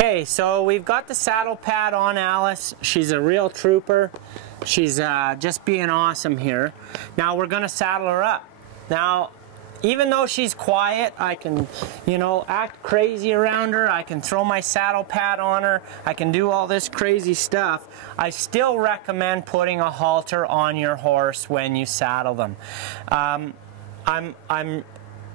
Okay, so we've got the saddle pad on Alice. She's a real trooper. She's just being awesome here. Now we're going to saddle her up. Now, even though she's quiet, I can, you know, act crazy around her. I can throw my saddle pad on her. I can do all this crazy stuff. I still recommend putting a halter on your horse when you saddle them.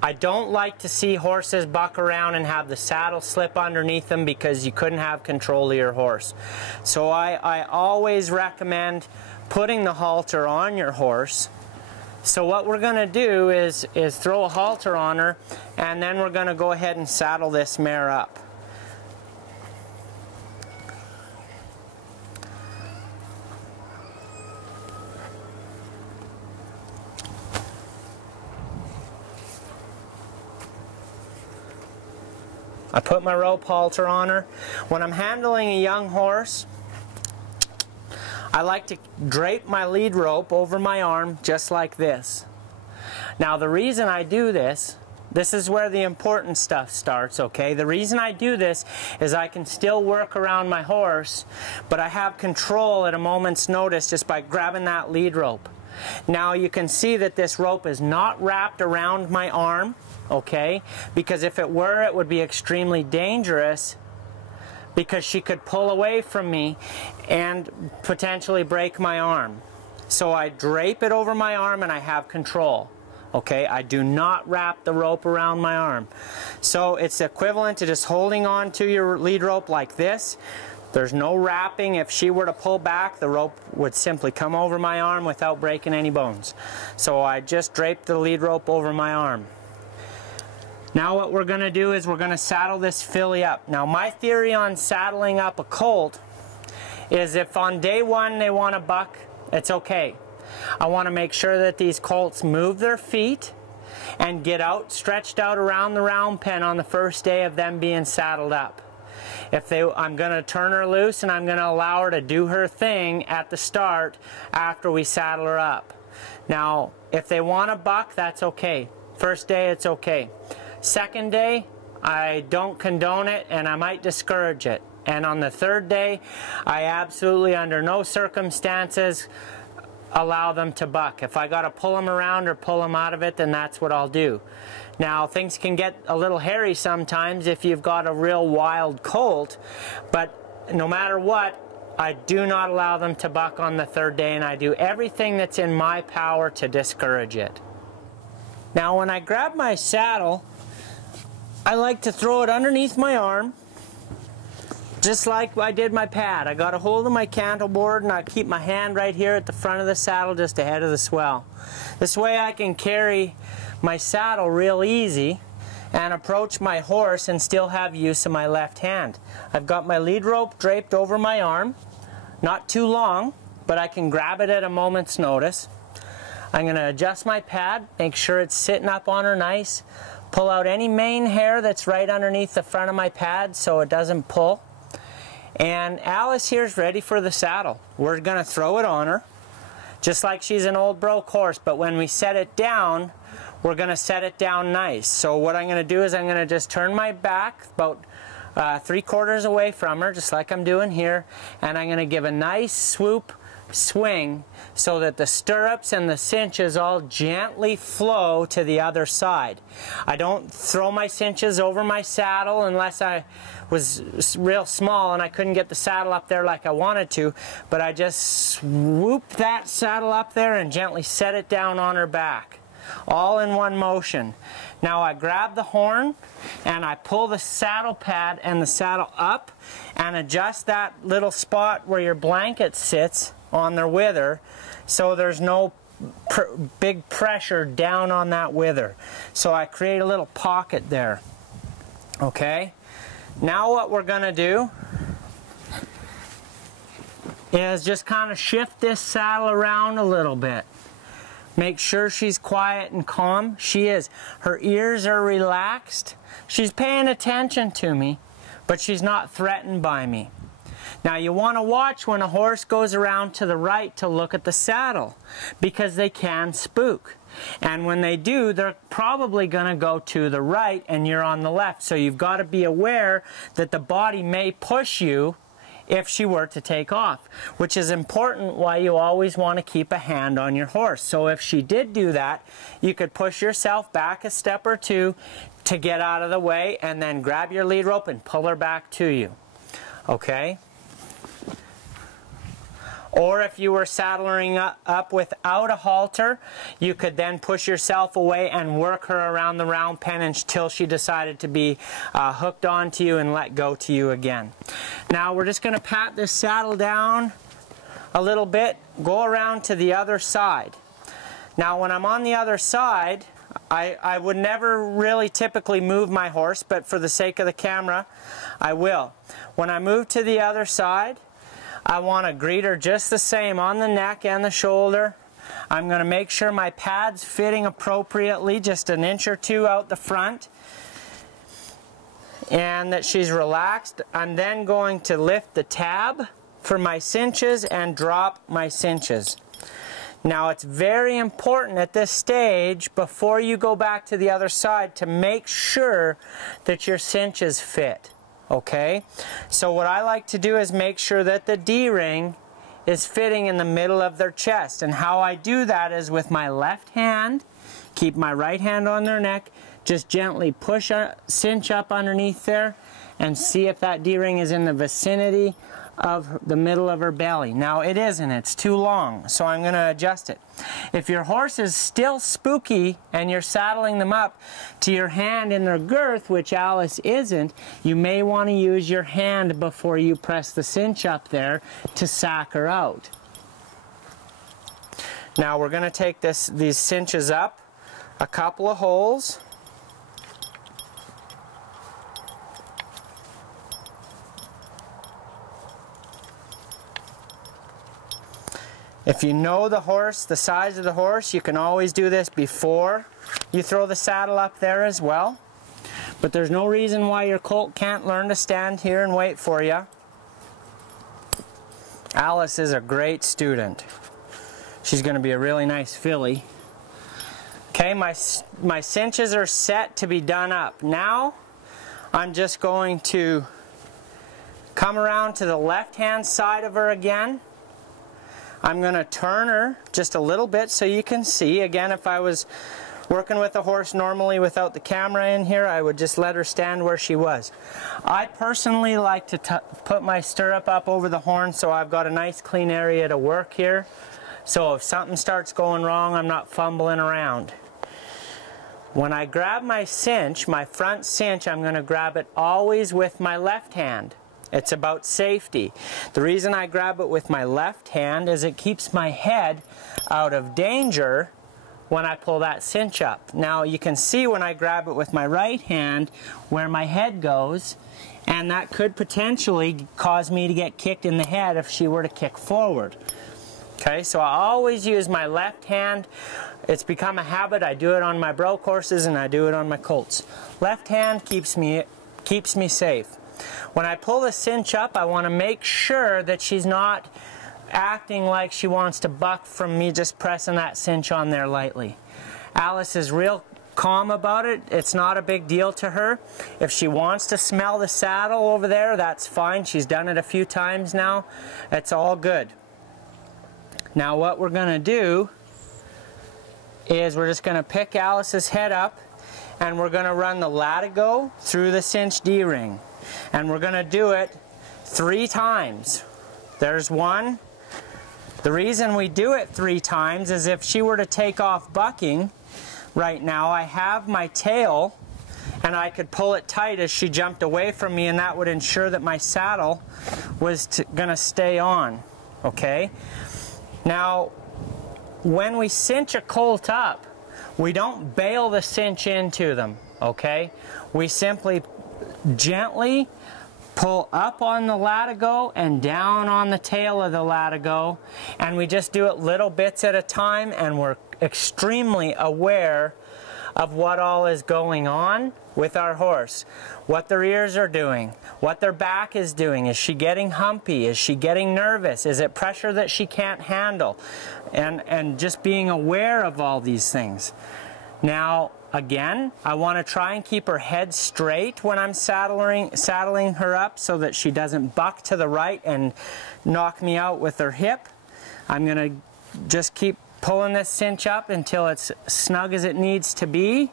I don't like to see horses buck around and have the saddle slip underneath them because you couldn't have control of your horse. So I always recommend putting the halter on your horse. So what we're going to do is throw a halter on her, and then we're going to go ahead and saddle this mare up. I put my rope halter on her. When I'm handling a young horse, I like to drape my lead rope over my arm just like this. Now the reason I do this is where the important stuff starts, okay? The reason I do this is I can still work around my horse, but I have control at a moment's notice just by grabbing that lead rope. Now you can see that this rope is not wrapped around my arm, okay? Because if it were, it would be extremely dangerous because she could pull away from me and potentially break my arm. So I drape it over my arm and I have control. Okay, I do not wrap the rope around my arm. So it's equivalent to just holding on to your lead rope like this. There's no wrapping. If she were to pull back, the rope would simply come over my arm without breaking any bones. So I just drape the lead rope over my arm. Now what we're going to do is we're going to saddle this filly up. Now my theory on saddling up a colt is if on day one they want to buck, it's okay. I want to make sure that these colts move their feet and get out, stretched out around the round pen on the first day of them being saddled up. I'm going to turn her loose and I'm going to allow her to do her thing at the start after we saddle her up. Now, if they want to buck, that's okay. First day, it's okay. Second day, I don't condone it and I might discourage it. And on the third day, I absolutely, under no circumstances, allow them to buck. If I got to pull them around or pull them out of it, then that's what I'll do. Now, things can get a little hairy sometimes if you've got a real wild colt, but no matter what, I do not allow them to buck on the third day, and I do everything that's in my power to discourage it. Now, when I grab my saddle, I like to throw it underneath my arm, just like I did my pad. I got a hold of my cantle board and I keep my hand right here at the front of the saddle just ahead of the swell. This way I can carry my saddle real easy and approach my horse and still have use of my left hand. I've got my lead rope draped over my arm, not too long, but I can grab it at a moment's notice. I'm going to adjust my pad, make sure it's sitting up on her nice, pull out any mane hair that's right underneath the front of my pad so it doesn't pull. And Alice here's ready for the saddle. We're going to throw it on her, just like she's an old broke horse, but when we set it down, we're going to set it down nice. So what I'm going to do is I'm going to just turn my back about 3/4 away from her, just like I'm doing here, and I'm going to give a nice swoop swing so that the stirrups and the cinches all gently flow to the other side. I don't throw my cinches over my saddle unless I was real small and I couldn't get the saddle up there like I wanted to, but I just swoop that saddle up there and gently set it down on her back, all in one motion. Now I grab the horn and I pull the saddle pad and the saddle up and adjust that little spot where your blanket sits on their wither so there's no big pressure down on that wither. So I create a little pocket there. Okay? Now what we're going to do is just kind of shift this saddle around a little bit. Make sure she's quiet and calm. She is. Her ears are relaxed. She's paying attention to me, but she's not threatened by me. Now you want to watch when a horse goes around to the right to look at the saddle, because they can spook. And when they do, they're probably going to go to the right and you're on the left. So you've got to be aware that the body may push you if she were to take off, which is important why you always want to keep a hand on your horse. So if she did do that, you could push yourself back a step or two to get out of the way, and then grab your lead rope and pull her back to you. Okay? Or if you were saddling up without a halter, you could then push yourself away and work her around the round pen until she decided to be hooked onto you and let go to you again. Now we're just going to pat this saddle down a little bit, go around to the other side. Now when I'm on the other side, I would never really typically move my horse, but for the sake of the camera, I will. When I move to the other side, I want to greet her just the same on the neck and the shoulder. I'm going to make sure my pad's fitting appropriately, just an inch or two out the front, and that she's relaxed. I'm then going to lift the tab for my cinches and drop my cinches. Now it's very important at this stage, before you go back to the other side, to make sure that your cinches fit. Okay, so what I like to do is make sure that the D-ring is fitting in the middle of their chest, and how I do that is with my left hand, keep my right hand on their neck, just gently push a cinch up underneath there and see if that D-ring is in the vicinity of the middle of her belly. Now it isn't, it's too long, so I'm going to adjust it. If your horse is still spooky and you're saddling them up to your hand in their girth, which Alice isn't, you may want to use your hand before you press the cinch up there to sack her out. Now we're going to take these cinches up a couple of holes. If you know the horse, the size of the horse, you can always do this before you throw the saddle up there as well. But there's no reason why your colt can't learn to stand here and wait for you. Alice is a great student. She's going to be a really nice filly. Okay, my cinches are set to be done up. Now I'm just going to come around to the left-hand side of her again. I'm going to turn her just a little bit so you can see. Again, if I was working with a horse normally without the camera in here, I would just let her stand where she was. I personally like to put my stirrup up over the horn so I've got a nice clean area to work here. So if something starts going wrong, I'm not fumbling around. When I grab my cinch, my front cinch, I'm going to grab it always with my left hand. It's about safety. The reason I grab it with my left hand is it keeps my head out of danger when I pull that cinch up. Now you can see when I grab it with my right hand where my head goes, and that could potentially cause me to get kicked in the head if she were to kick forward. Okay, so I always use my left hand. It's become a habit. I do it on my broke horses and I do it on my colts. Left hand keeps me safe. When I pull the cinch up, I want to make sure that she's not acting like she wants to buck from me just pressing that cinch on there lightly. Alice is real calm about it. It's not a big deal to her. If she wants to smell the saddle over there, that's fine. She's done it a few times now. It's all good. Now what we're going to do is we're just going to pick Alice's head up and we're going to run the latigo through the cinch D-ring. And we're going to do it 3 times. There's one. The reason we do it 3 times is if she were to take off bucking right now, I have my tail and I could pull it tight as she jumped away from me, and that would ensure that my saddle was going to stay on. Okay? Now, when we cinch a colt up, we don't bail the cinch into them. Okay? We simply gently pull up on the latigo and down on the tail of the latigo, and we just do it little bits at a time, and we're extremely aware of what all is going on with our horse. What their ears are doing, what their back is doing. Is she getting humpy? Is she getting nervous? Is it pressure that she can't handle? And just being aware of all these things. Now, again, I want to try and keep her head straight when I'm saddling her up so that she doesn't buck to the right and knock me out with her hip. I'm going to just keep pulling this cinch up until it's snug as it needs to be.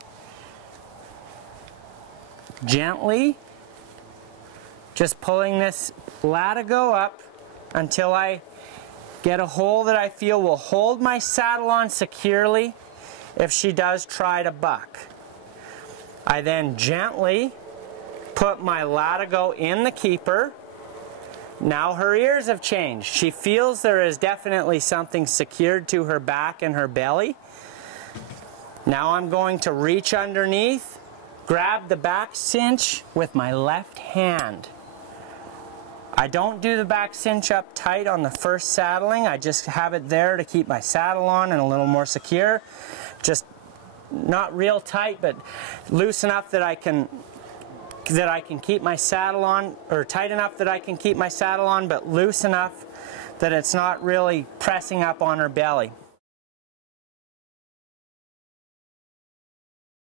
Gently, just pulling this latigo up until I get a hole that I feel will hold my saddle on securely if she does try to buck. I then gently put my latigo in the keeper. Now her ears have changed. She feels there is definitely something secured to her back and her belly. Now I'm going to reach underneath, grab the back cinch with my left hand. I don't do the back cinch up tight on the first saddling. I just have it there to keep my saddle on and a little more secure. Just not real tight, but loose enough that I can keep my saddle on, or tight enough that I can keep my saddle on, but loose enough that it's not really pressing up on her belly.